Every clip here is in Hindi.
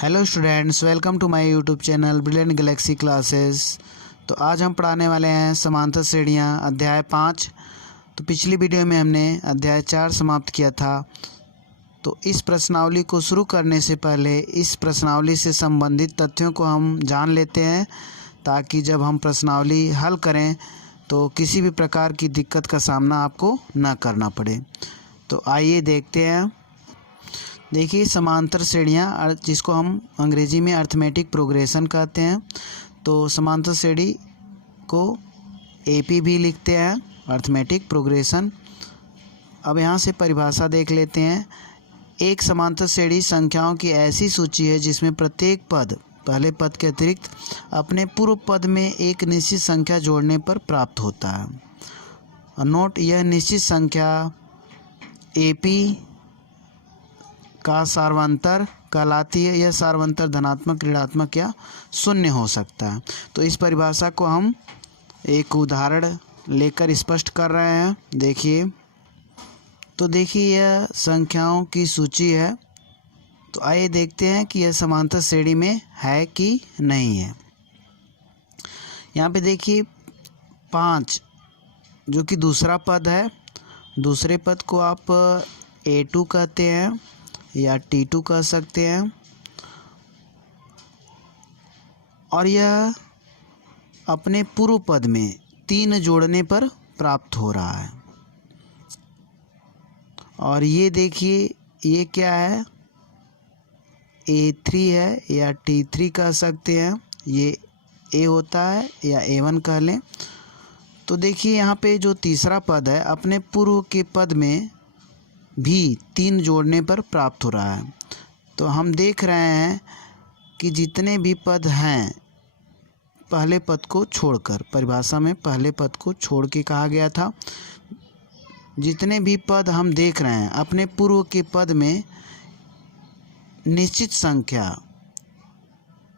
Hello students, welcome to my YouTube channel Brilliant Galaxy Classes. तो आज हम पढ़ाने वाले हैं समांतर श्रेणियाँ अध्याय 5। तो पिछली वीडियो में हमने अध्याय 4 समाप्त किया था। तो इस प्रश्नावली को शुरू करने से पहले इस प्रश्नावली से संबंधित तथ्यों को हम जान लेते हैं, ताकि जब हम प्रश्नावली हल करें तो किसी भी प्रकार की दिक्कत का सामना आपको न करना पड़े। तो आइए देखते हैं। देखिए, समांतर श्रेणियाँ जिसको हम अंग्रेजी में अर्थमेटिक प्रोग्रेशन कहते हैं। तो समांतर श्रेणी को एपी भी लिखते हैं, अर्थमेटिक प्रोग्रेशन। अब यहाँ से परिभाषा देख लेते हैं। एक समांतर श्रेणी संख्याओं की ऐसी सूची है जिसमें प्रत्येक पद पहले पद के अतिरिक्त अपने पूर्व पद में एक निश्चित संख्या जोड़ने पर प्राप्त होता है। नोट, यह निश्चित संख्या एपी का सार्वंतर कहलाती है। यह सार्वंतर धनात्मक, ऋणात्मक या शून्य हो सकता है। तो इस परिभाषा को हम एक उदाहरण लेकर स्पष्ट कर रहे हैं। देखिए, तो देखिए यह संख्याओं की सूची है। तो आइए देखते हैं कि यह समांतर श्रेणी में है कि नहीं है। यहाँ पे देखिए 5 जो कि दूसरा पद है। दूसरे पद को आप A2 कहते हैं या T2 कह सकते हैं, और यह अपने पूर्व पद में 3 जोड़ने पर प्राप्त हो रहा है। और ये देखिए, ये क्या है, A3 है या T3 कह सकते हैं। ये A होता है या A1 कह लें। तो देखिए यहाँ पे जो तीसरा पद है अपने पूर्व के पद में भी 3 जोड़ने पर प्राप्त हो रहा है। तो हम देख रहे हैं कि जितने भी पद हैं पहले पद को छोड़कर, परिभाषा में पहले पद को छोड़ के कहा गया था, जितने भी पद हम देख रहे हैं अपने पूर्व के पद में निश्चित संख्या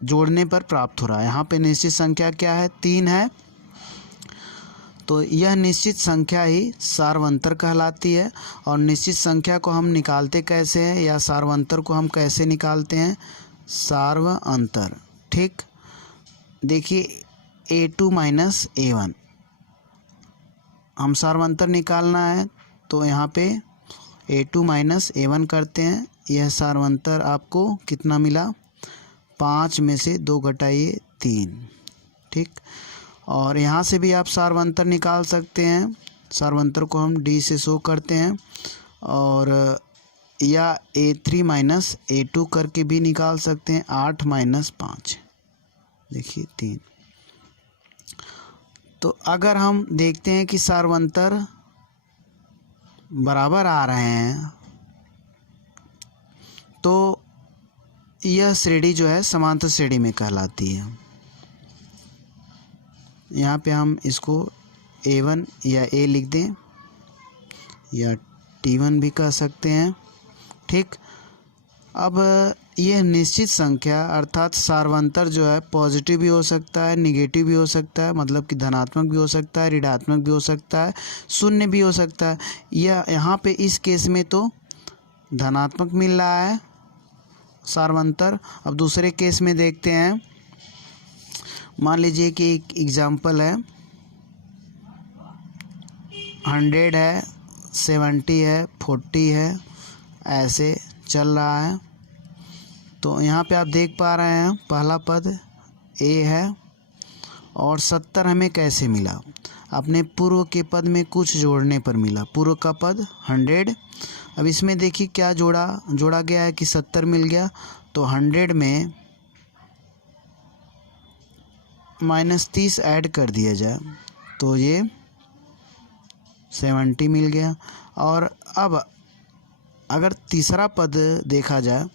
जोड़ने पर प्राप्त हो रहा है। यहाँ पे निश्चित संख्या क्या है, 3 है। तो यह निश्चित संख्या ही सार्वंतर कहलाती है। और निश्चित संख्या को हम निकालते कैसे हैं, या सार्वंतर को हम कैसे निकालते हैं, सार्वअंतर। ठीक, देखिए A2 माइनस A1 हम सार्वंतर निकालना है। तो यहाँ पे A2 माइनस A1 करते हैं। यह सार्वंतर आपको कितना मिला, 5 में से 2 घटाइए 3। ठीक, और यहाँ से भी आप सार्वंतर निकाल सकते हैं। सार्वंतर को हम D से शो करते हैं, और या A3 माइनस A2 करके भी निकाल सकते हैं। 8 माइनस 5, देखिए 3। तो अगर हम देखते हैं कि सार्वंतर बराबर आ रहे हैं तो यह श्रेणी जो है समांतर श्रेणी में कहलाती है। यहाँ पे हम इसको A1 या A लिख दें, या T1 भी कह सकते हैं। ठीक, अब यह निश्चित संख्या अर्थात सार्वंतर जो है पॉजिटिव भी हो सकता है, निगेटिव भी हो सकता है, मतलब कि धनात्मक भी हो सकता है, ऋणात्मक भी हो सकता है, शून्य भी हो सकता है। यह यहाँ पे इस केस में तो धनात्मक मिल रहा है सार्वंतर। अब दूसरे केस में देखते हैं। मान लीजिए कि एक एग्जाम्पल है, 100 है, 70 है, 40 है, ऐसे चल रहा है। तो यहाँ पे आप देख पा रहे हैं पहला पद A है, और 70 हमें कैसे मिला, अपने पूर्व के पद में कुछ जोड़ने पर मिला। पूर्व का पद 100। अब इसमें देखिए क्या जोड़ा गया है कि 70 मिल गया। तो 100 में -30 ऐड कर दिया जाए तो ये 70 मिल गया। और अब अगर तीसरा पद देखा जाए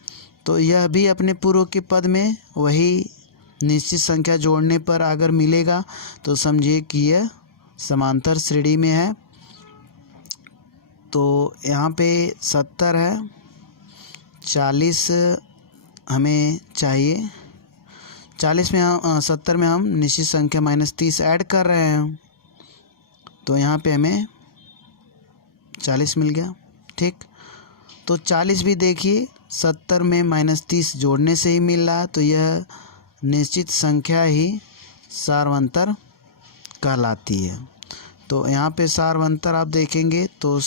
तो यह भी अपने पूर्व के पद में वही निश्चित संख्या जोड़ने पर अगर मिलेगा तो समझिए कि यह समांतर श्रेणी में है। तो यहाँ पे 70 है, 40 हमें चाहिए। 40 में हम 70 में हम निश्चित संख्या -30 ऐड कर रहे हैं, तो यहाँ पे हमें 40 मिल गया। ठीक, तो 40 भी देखिए 70 में -30 जोड़ने से ही मिल रहा है, तो यह निश्चित संख्या ही सार्वंतर कहलाती है। तो यहाँ पे सार्वंतर आप देखेंगे तो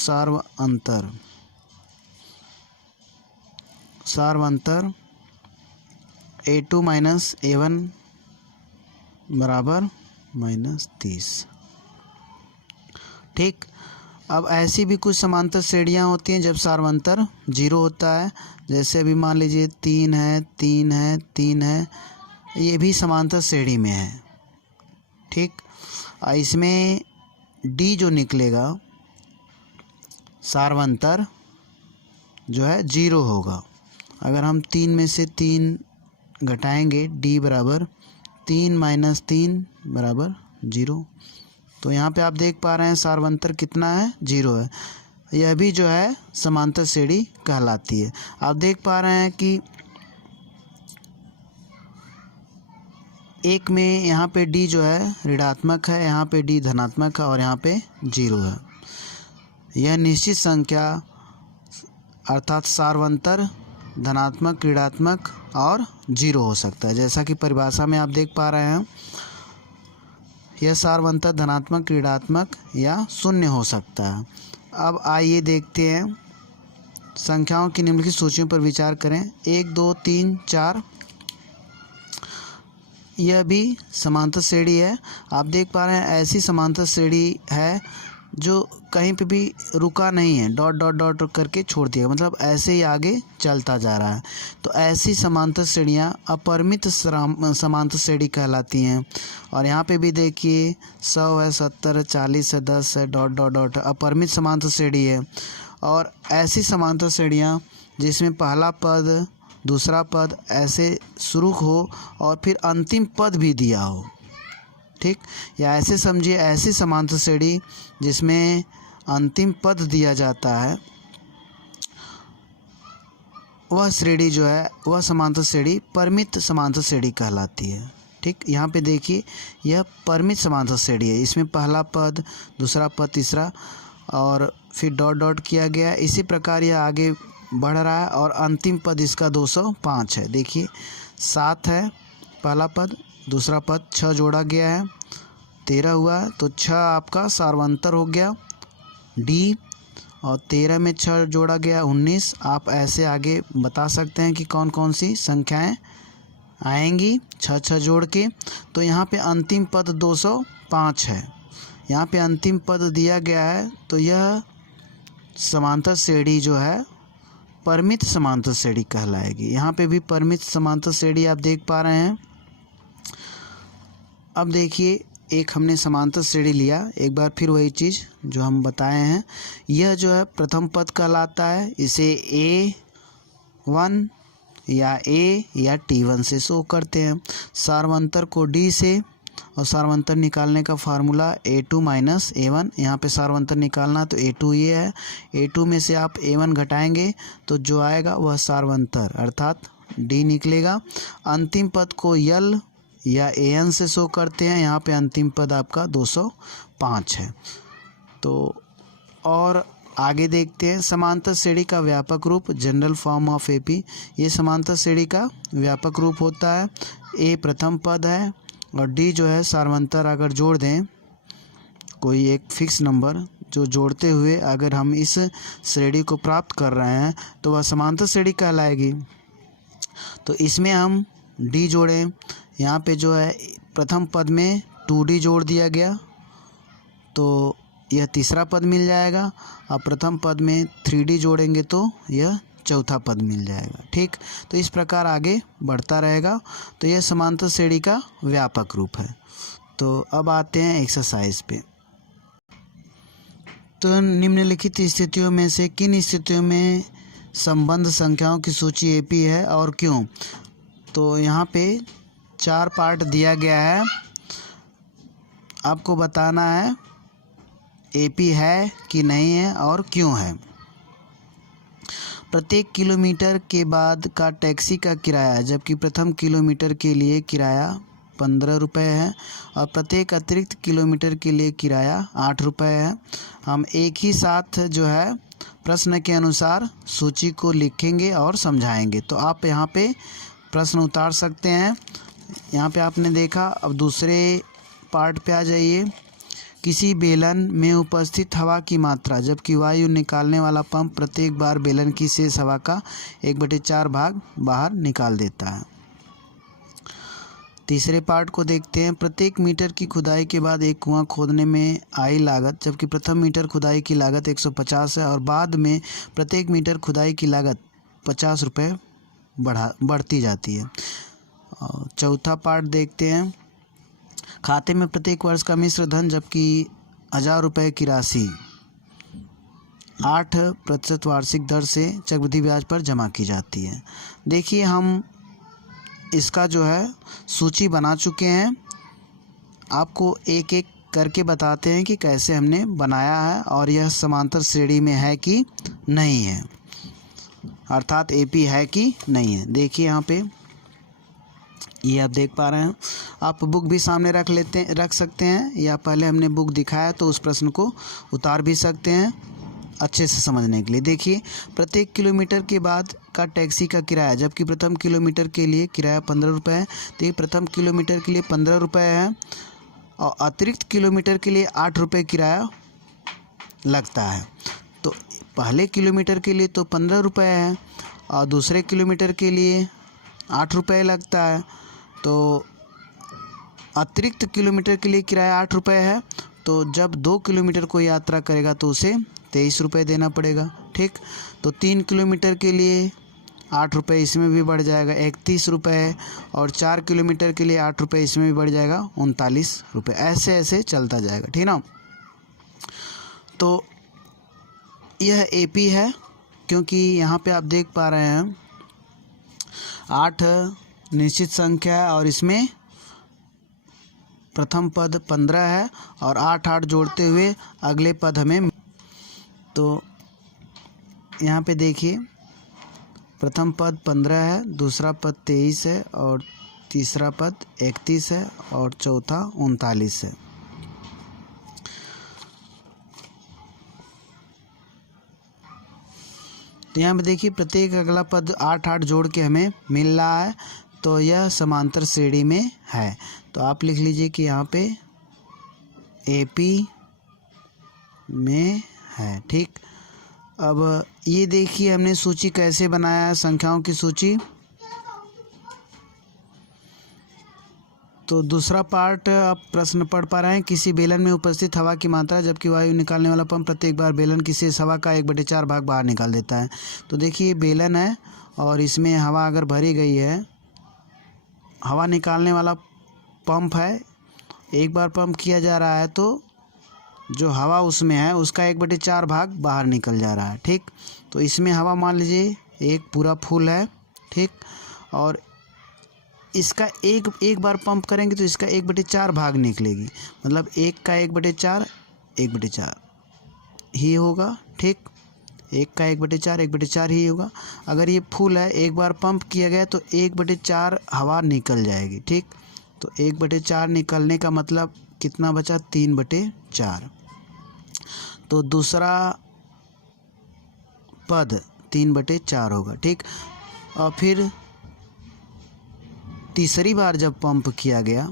सार्वंतर A2 माइनस A1 बराबर -30। ठीक, अब ऐसी भी कुछ समांतर श्रेणियाँ होती हैं जब सार्वंतर 0 होता है। जैसे अभी मान लीजिए 3 है, 3 है, 3 है, ये भी समांतर श्रेणी में है। ठीक, इसमें D जो निकलेगा सार्वंतर जो है 0 होगा। अगर हम 3 में से 3 घटाएंगे, D बराबर 3 माइनस 3 बराबर 0। तो यहाँ पे आप देख पा रहे हैं सार्वंतर कितना है, 0 है। यह भी जो है समांतर श्रेणी कहलाती है। आप देख पा रहे हैं कि एक में यहाँ पे D जो है ऋणात्मक है, यहाँ पे D धनात्मक है और यहाँ पे 0 है। यह निश्चित संख्या अर्थात सार्वंतर धनात्मक, ऋणात्मक और 0 हो सकता है। जैसा कि परिभाषा में आप देख पा रहे हैं, यह सार्वंतर धनात्मक, ऋणात्मक या शून्य हो सकता है। अब आइए देखते हैं, संख्याओं की निम्नलिखित सूचियों पर विचार करें। 1, 2, 3, 4 यह भी समांतर श्रेणी है। आप देख पा रहे हैं ऐसी समांतर श्रेणी है जो कहीं पे भी रुका नहीं है, डॉट डॉट डॉट करके छोड़ दिया, मतलब ऐसे ही आगे चलता जा रहा है। तो ऐसी समांतर श्रेणियाँ अपरिमित समांतर श्रेणी कहलाती हैं। और यहाँ पे भी देखिए 100 है, 70 है, 40 है, 10 है, डॉट डॉट डॉट अपरिमित समांतर श्रेणी है। और ऐसी समांतर श्रेणियाँ जिसमें पहला पद, दूसरा पद ऐसे शुरू हो और फिर अंतिम पद भी दिया हो। ठीक, या ऐसे समझिए ऐसी समांतर श्रेणी जिसमें अंतिम पद दिया जाता है, वह श्रेणी जो है वह समांतर श्रेणी परिमित समांतर श्रेणी कहलाती है। ठीक, यहाँ पे देखिए यह परिमित समांतर श्रेणी है। इसमें पहला पद, दूसरा पद, तीसरा और फिर डॉट डॉट किया गया। इसी प्रकार यह आगे बढ़ रहा है और अंतिम पद इसका 205 है। देखिए 7 है पहला पद, दूसरा पद 6 जोड़ा गया है, 13 हुआ है, तो 6 आपका सार्वंतर हो गया D। और 13 में 6 जोड़ा गया 19। आप ऐसे आगे बता सकते हैं कि कौन कौन सी संख्याएं आएंगी 6 जोड़ के। तो यहाँ पे अंतिम पद 205 है, यहाँ पे अंतिम पद दिया गया है। तो यह समांतर श्रेणी जो है परिमित समांतर श्रेणी कहलाएगी। यहाँ पे भी परिमित समांतर श्रेणी आप देख पा रहे हैं। अब देखिए एक हमने समांतर श्रेणी लिया, एक बार फिर वही चीज़ जो हम बताए हैं। यह जो है प्रथम पद कहलाता है। इसे A1 या A या T1 से शो करते हैं। सार्वंतर को D से, और सार्वंतर निकालने का फार्मूला A2 माइनस A1। यहाँ पे सार्वंतर निकालना तो A2 ये है। A2 में से आप A1 घटाएंगे तो जो आएगा वह सार्वंतर अर्थात D निकलेगा। अंतिम पद को L या AN से शो करते हैं। यहाँ पे अंतिम पद आपका 205 है। तो और आगे देखते हैं समांतर श्रेणी का व्यापक रूप, जनरल फॉर्म ऑफ AP। ये समांतर श्रेणी का व्यापक रूप होता है। A प्रथम पद है और D जो है सार्वंतर। अगर जोड़ दें कोई एक फिक्स नंबर, जो जोड़ते हुए अगर हम इस श्रेणी को प्राप्त कर रहे हैं तो वह समांतर श्रेणी कहलाएगी। तो इसमें हम D जोड़ें, यहाँ पे जो है प्रथम पद में 2D जोड़ दिया गया तो यह तीसरा पद मिल जाएगा। और प्रथम पद में 3D जोड़ेंगे तो यह चौथा पद मिल जाएगा। ठीक, तो इस प्रकार आगे बढ़ता रहेगा। तो यह समांतर श्रेणी का व्यापक रूप है। तो अब आते हैं एक्सरसाइज पे। तो निम्नलिखित स्थितियों में से किन स्थितियों में संबंध संख्याओं की सूची AP है और क्यों? तो यहाँ पे 4 पार्ट दिया गया है, आपको बताना है AP है कि नहीं है और क्यों है। प्रत्येक किलोमीटर के बाद का टैक्सी का किराया, जबकि प्रथम किलोमीटर के लिए किराया 15 रुपये है और प्रत्येक अतिरिक्त किलोमीटर के लिए किराया 8 रुपये है। हम एक ही साथ जो है प्रश्न के अनुसार सूची को लिखेंगे और समझाएंगे। तो आप यहाँ पे प्रश्न उतार सकते हैं। यहाँ पे आपने देखा, अब दूसरे पार्ट पे आ जाइए। किसी बेलन में उपस्थित हवा की मात्रा जबकि वायु निकालने वाला पंप प्रत्येक बार बेलन की शेष हवा का 1/4 भाग बाहर निकाल देता है। तीसरे पार्ट को देखते हैं। प्रत्येक मीटर की खुदाई के बाद एक कुआं खोदने में आई लागत जबकि प्रथम मीटर खुदाई की लागत 150 है और बाद में प्रत्येक मीटर खुदाई की लागत 50 रुपये बढ़ती जाती है। चौथा पार्ट देखते हैं। खाते में प्रत्येक वर्ष का मिश्र धन जबकि 1000 रुपये की राशि 8% वार्षिक दर से चक्रवृद्धि ब्याज पर जमा की जाती है। देखिए, हम इसका जो है सूची बना चुके हैं। आपको एक एक करके बताते हैं कि कैसे हमने बनाया है और यह समांतर श्रेणी में है कि नहीं है, अर्थात एपी है कि नहीं है। देखिए यहाँ पे ये आप देख पा रहे हैं। आप बुक भी सामने रख सकते हैं या पहले हमने बुक दिखाया तो उस प्रश्न को उतार भी सकते हैं अच्छे से समझने के लिए। देखिए, प्रत्येक किलोमीटर के बाद का टैक्सी का किराया जबकि प्रथम किलोमीटर के लिए किराया 15 रुपये है, तो ये प्रथम किलोमीटर के लिए 15 रुपये है और अतिरिक्त किलोमीटर के लिए 8 रुपये किराया लगता है। तो पहले किलोमीटर के लिए तो 15 रुपये है और दूसरे किलोमीटर के लिए 8 रुपये लगता है। तो अतिरिक्त किलोमीटर के लिए किराया 8 रुपये है, तो जब 2 किलोमीटर को यात्रा करेगा तो उसे 23 रुपये देना पड़ेगा। ठीक, तो 3 किलोमीटर के लिए 8 रुपये, इसमें भी बढ़ जाएगा 31 रुपये और 4 किलोमीटर के लिए 8 रुपये, इसमें भी बढ़ जाएगा 39 रुपये। ऐसे ऐसे चलता जाएगा, ठीक ना। तो यह एपी है क्योंकि यहाँ पे आप देख पा रहे हैं 8 निश्चित संख्या है और इसमें प्रथम पद 15 है और 8 जोड़ते हुए अगले पद हमें, तो यहाँ पे देखिए प्रथम पद 15 है, दूसरा पद 23 है और तीसरा पद 31 है और चौथा 39 है। तो यहाँ पे देखिए प्रत्येक अगला पद 8 जोड़ के हमें मिल रहा है, तो यह समांतर श्रेणी में है। तो आप लिख लीजिए कि यहाँ पे एपी में है। ठीक, अब ये देखिए हमने सूची कैसे बनाया है, संख्याओं की सूची। तो दूसरा पार्ट आप प्रश्न पढ़ पा रहे हैं। किसी बेलन में उपस्थित हवा की मात्रा जबकि वायु निकालने वाला पंप प्रत्येक बार बेलन की शेष हवा का 1/4 भाग बाहर निकाल देता है। तो देखिए बेलन है और इसमें हवा अगर भरी गई है, हवा निकालने वाला पंप है, एक बार पंप किया जा रहा है तो जो हवा उसमें है उसका 1/4 भाग बाहर निकल जा रहा है। ठीक, तो इसमें हवा मान लीजिए एक पूरा फुल है। ठीक, और इसका एक बार पंप करेंगे तो इसका 1/4 भाग निकलेगी, मतलब 1 का 1/4 ही होगा। ठीक, 1 का 1/4 ही होगा। अगर ये फुल है, एक बार पंप किया गया तो 1/4 हवा निकल जाएगी। ठीक, तो 1/4 निकलने का मतलब कितना बचा, 3/4। तो दूसरा पद 3/4 होगा। ठीक, और फिर तीसरी बार जब पंप किया गया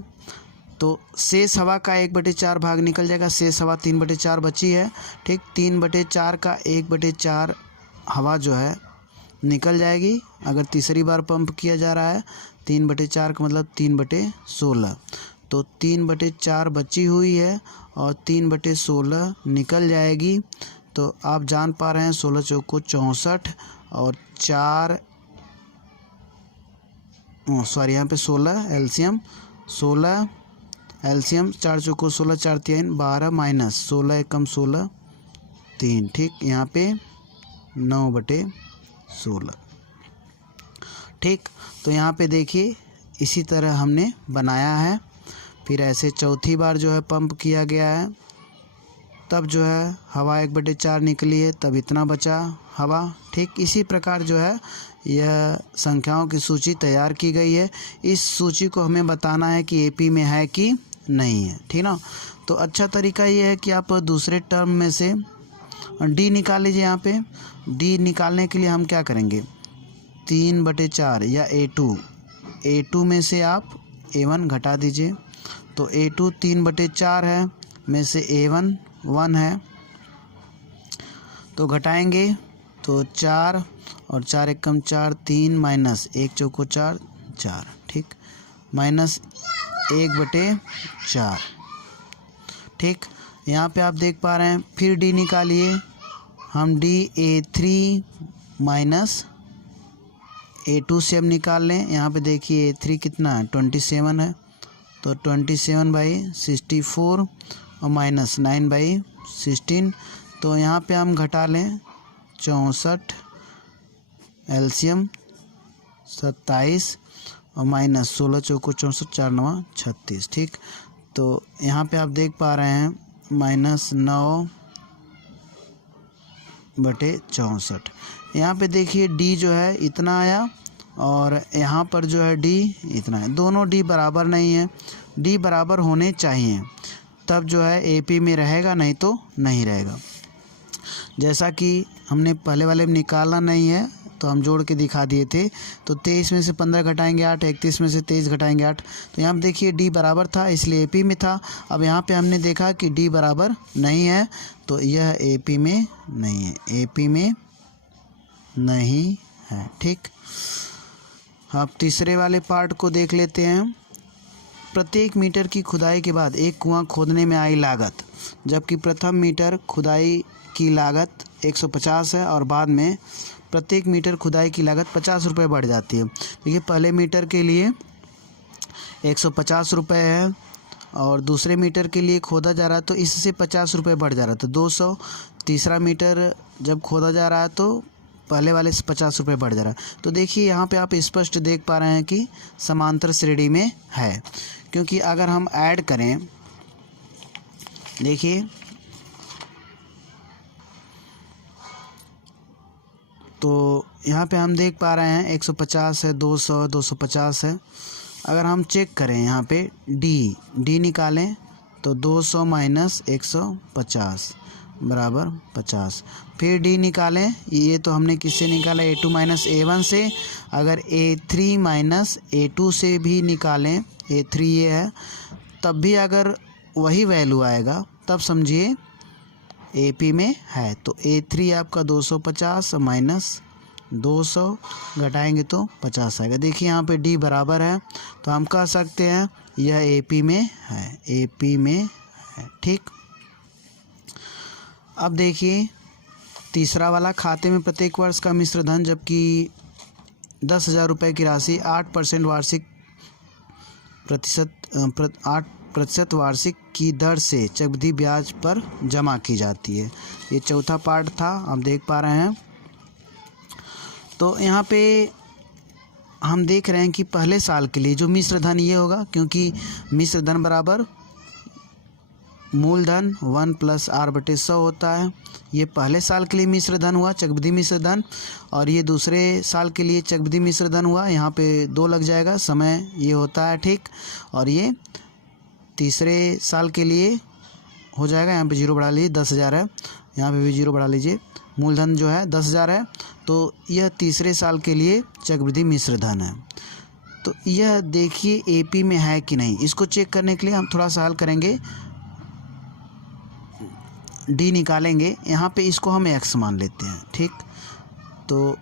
तो शेष हवा का 1/4 भाग निकल जाएगा, शेष हवा 3/4 बची है। ठीक, 3/4 का 1/4 हवा जो है निकल जाएगी अगर तीसरी बार पंप किया जा रहा है। 3/4 का मतलब 3/16, तो 3/4 बची हुई है और 3/16 निकल जाएगी। तो आप जान पा रहे हैं 16 चौको 64 और 4 यहाँ पे 16 एलसीएम 4 चौको 16 4 3 12 माइनस 16 एकम 16 3। ठीक, यहाँ पे 9/16। ठीक, तो यहाँ पे देखिए इसी तरह हमने बनाया है। फिर ऐसे चौथी बार जो है पंप किया गया है, तब जो है हवा 1/4 निकली है, तब इतना बचा हवा। ठीक, इसी प्रकार जो है यह संख्याओं की सूची तैयार की गई है। इस सूची को हमें बताना है कि एपी में है कि नहीं है। ठीक ना। तो अच्छा तरीका ये है कि आप दूसरे टर्म में से डी निकाल लीजिए। यहाँ पे डी निकालने के लिए हम क्या करेंगे, 3/4 या A2 में से आप A1 घटा दीजिए। तो A2 3/4 है, में से A1 1 है, तो घटाएंगे तो 4 और 4 एकम 4, 3 माइनस 1 चौको 4, 4, ठीक, माइनस 1/4, ठीक। यहाँ पे आप देख पा रहे हैं, फिर डी निकालिए। हम डी A3 माइनस A2 से हम निकाल लें। यहाँ पे देखिए A3 कितना है, 27 है, तो 27/64 और माइनस 9/16, तो यहाँ पे हम घटा लें 64, एलसीएम 27 और माइनस 16 चौको 64, 4 9 36, ठीक। तो यहाँ पे आप देख पा रहे हैं -9/64। यहाँ पे देखिए डी जो है इतना आया और यहाँ पर जो है डी इतना है। दोनों डी बराबर नहीं है, डी बराबर होने चाहिए, तब जो है एपी में रहेगा, नहीं तो नहीं रहेगा। जैसा कि हमने पहले वाले में निकालना नहीं है तो हम जोड़ के दिखा दिए थे। तो 23 में से 15 घटाएंगे 8, 31 में से 23 घटाएंगे 8, तो यहाँ पे देखिए डी बराबर था, इसलिए एपी में था। अब यहाँ पे हमने देखा कि डी बराबर नहीं है, तो यह एपी में नहीं है, एपी में नहीं है, ठीक। अब तीसरे वाले पार्ट को देख लेते हैं। प्रत्येक मीटर की खुदाई के बाद एक कुआं खोदने में आई लागत, जबकि प्रथम मीटर खुदाई की लागत 150 है और बाद में प्रत्येक मीटर खुदाई की लागत 50 रुपये बढ़ जाती है। देखिए पहले मीटर के लिए 150 रुपये है और दूसरे मीटर के लिए खोदा जा रहा है तो इससे 50 रुपये बढ़ जा रहा है, तो 200। तीसरा मीटर जब खोदा जा रहा है तो पहले वाले से 50 रुपये बढ़ जा रहा है। तो देखिए यहाँ पे आप स्पष्ट देख पा रहे हैं कि समांतर श्रेणी में है, क्योंकि अगर हम ऐड करें, देखिए तो यहाँ पे हम देख पा रहे हैं 150 है, 200, 250 है। अगर हम चेक करें यहाँ पे डी निकालें तो 200 माइनस 150 बराबर 50। फिर डी निकालें, ये तो हमने किससे निकाला, A2 माइनस A1 से। अगर A3 माइनस A2 से भी निकालें, A3 ये है, तब भी अगर वही वैल्यू आएगा तब समझिए AP में है। तो A3 आपका 250 माइनस 200 घटाएंगे तो 50 आएगा। देखिए यहाँ पे D बराबर है, तो हम कह सकते हैं यह AP में है, AP में है, ठीक। अब देखिए तीसरा वाला, खाते में प्रत्येक वर्ष का मिश्र धन, जबकि 10,000 रुपये की राशि 8% वार्षिक 8% वार्षिक की दर से चक्रवृद्धि ब्याज पर जमा की जाती है। ये चौथा पार्ट था, आप देख पा रहे हैं। तो यहाँ पे हम देख रहे हैं कि पहले साल के लिए जो मिश्र धन ये होगा, क्योंकि मिश्र धन बराबर मूलधन 1 + r/100 होता है। ये पहले साल के लिए मिश्र धन हुआ, चक्रवृद्धि मिश्र धन, और ये दूसरे साल के लिए चक्रवृद्धि मिश्र धन हुआ। यहाँ पे 2 लग जाएगा, समय ये होता है, ठीक। और ये तीसरे साल के लिए हो जाएगा, यहाँ पे 0 बढ़ा लीजिए, 10,000 है, यहाँ पे भी 0 बढ़ा लीजिए, मूलधन जो है 10,000 है, तो यह तीसरे साल के लिए चक्रवृद्धि मिश्र धन है। तो यह देखिए AP में है कि नहीं, इसको चेक करने के लिए हम थोड़ा सा हल करेंगे, D निकालेंगे। यहाँ पे इसको हम x मान लेते हैं, ठीक। तो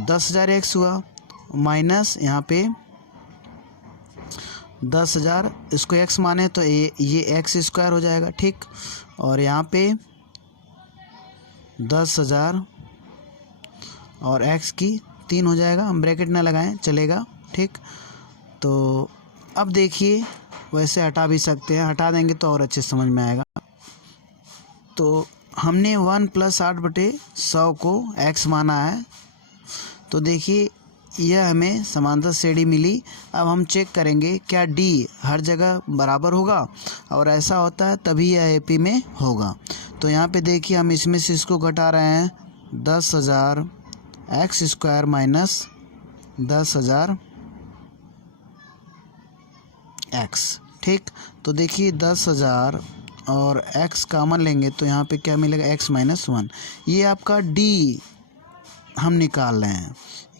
10,000 x हुआ, माइनस यहाँ पे 10,000, इसको x माने तो ये x² हो जाएगा, ठीक। और यहाँ पे 10,000 और x की 3 हो जाएगा, हम ब्रैकेट ना लगाएं चलेगा, ठीक। तो अब देखिए वैसे हटा भी सकते हैं, हटा देंगे तो और अच्छे समझ में आएगा। तो हमने 1 + 8/100 को x माना है, तो देखिए यह हमें समांतर श्रेणी मिली। अब हम चेक करेंगे क्या D हर जगह बराबर होगा, और ऐसा होता है तभी यह AP में होगा। तो यहाँ पे देखिए हम इसमें से इसको घटा रहे हैं, 10,000 x² माइनस 10,000 x, ठीक। तो देखिए 10,000 और x कॉमन लेंगे तो यहाँ पे क्या मिलेगा, x माइनस 1। ये आपका d हम निकाल रहे हैं।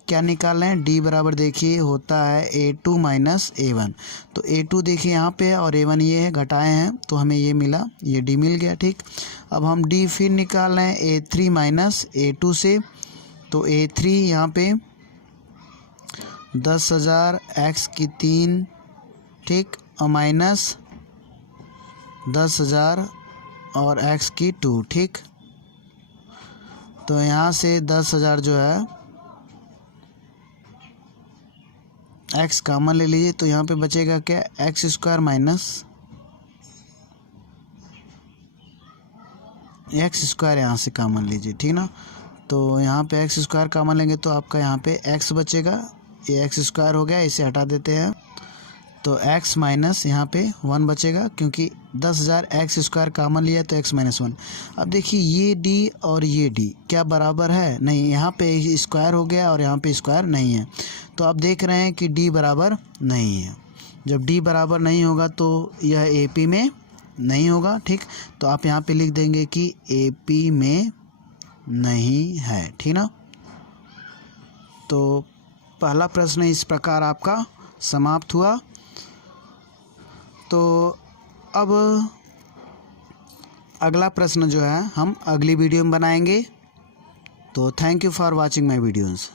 क्या निकाल रहे हैं, d बराबर देखिए होता है a2 माइनस a1। तो a2 देखिए यहाँ पे और a1 ये है, घटाए हैं तो हमें ये मिला, ये d मिल गया। ठीक, अब हम d फिर निकाल रहे हैं a3 माइनस a2 से। तो a3 यहाँ पे 10,000 x की 3, ठीक, और माइनस 10,000 और x की 2, ठीक। तो यहाँ से 10,000 जो है x कॉमन ले लीजिए, तो यहाँ पे बचेगा क्या, x square minus x square, यहाँ से कॉमन लीजिए, ठीक ना। तो यहाँ पे एक्स स्क्वायर कॉमन लेंगे तो आपका यहाँ पे x बचेगा, ये एक्स स्क्वायर हो गया, इसे हटा देते हैं। तो x माइनस यहाँ पे 1 बचेगा, क्योंकि 10,000 एक्स स्क्वायर कॉमन लिया तो x माइनस 1। अब देखिए ये d और ये d क्या बराबर है, नहीं, यहाँ पे स्क्वायर हो गया और यहाँ पे स्क्वायर नहीं है। तो आप देख रहे हैं कि d बराबर नहीं है। जब d बराबर नहीं होगा तो यह AP में नहीं होगा, ठीक। तो आप यहाँ पे लिख देंगे कि AP में नहीं है, ठीक ना। तो पहला प्रश्न इस प्रकार आपका समाप्त हुआ। तो अब अगला प्रश्न जो है हम अगली वीडियो में बनाएंगे। तो thank you for watching my videos.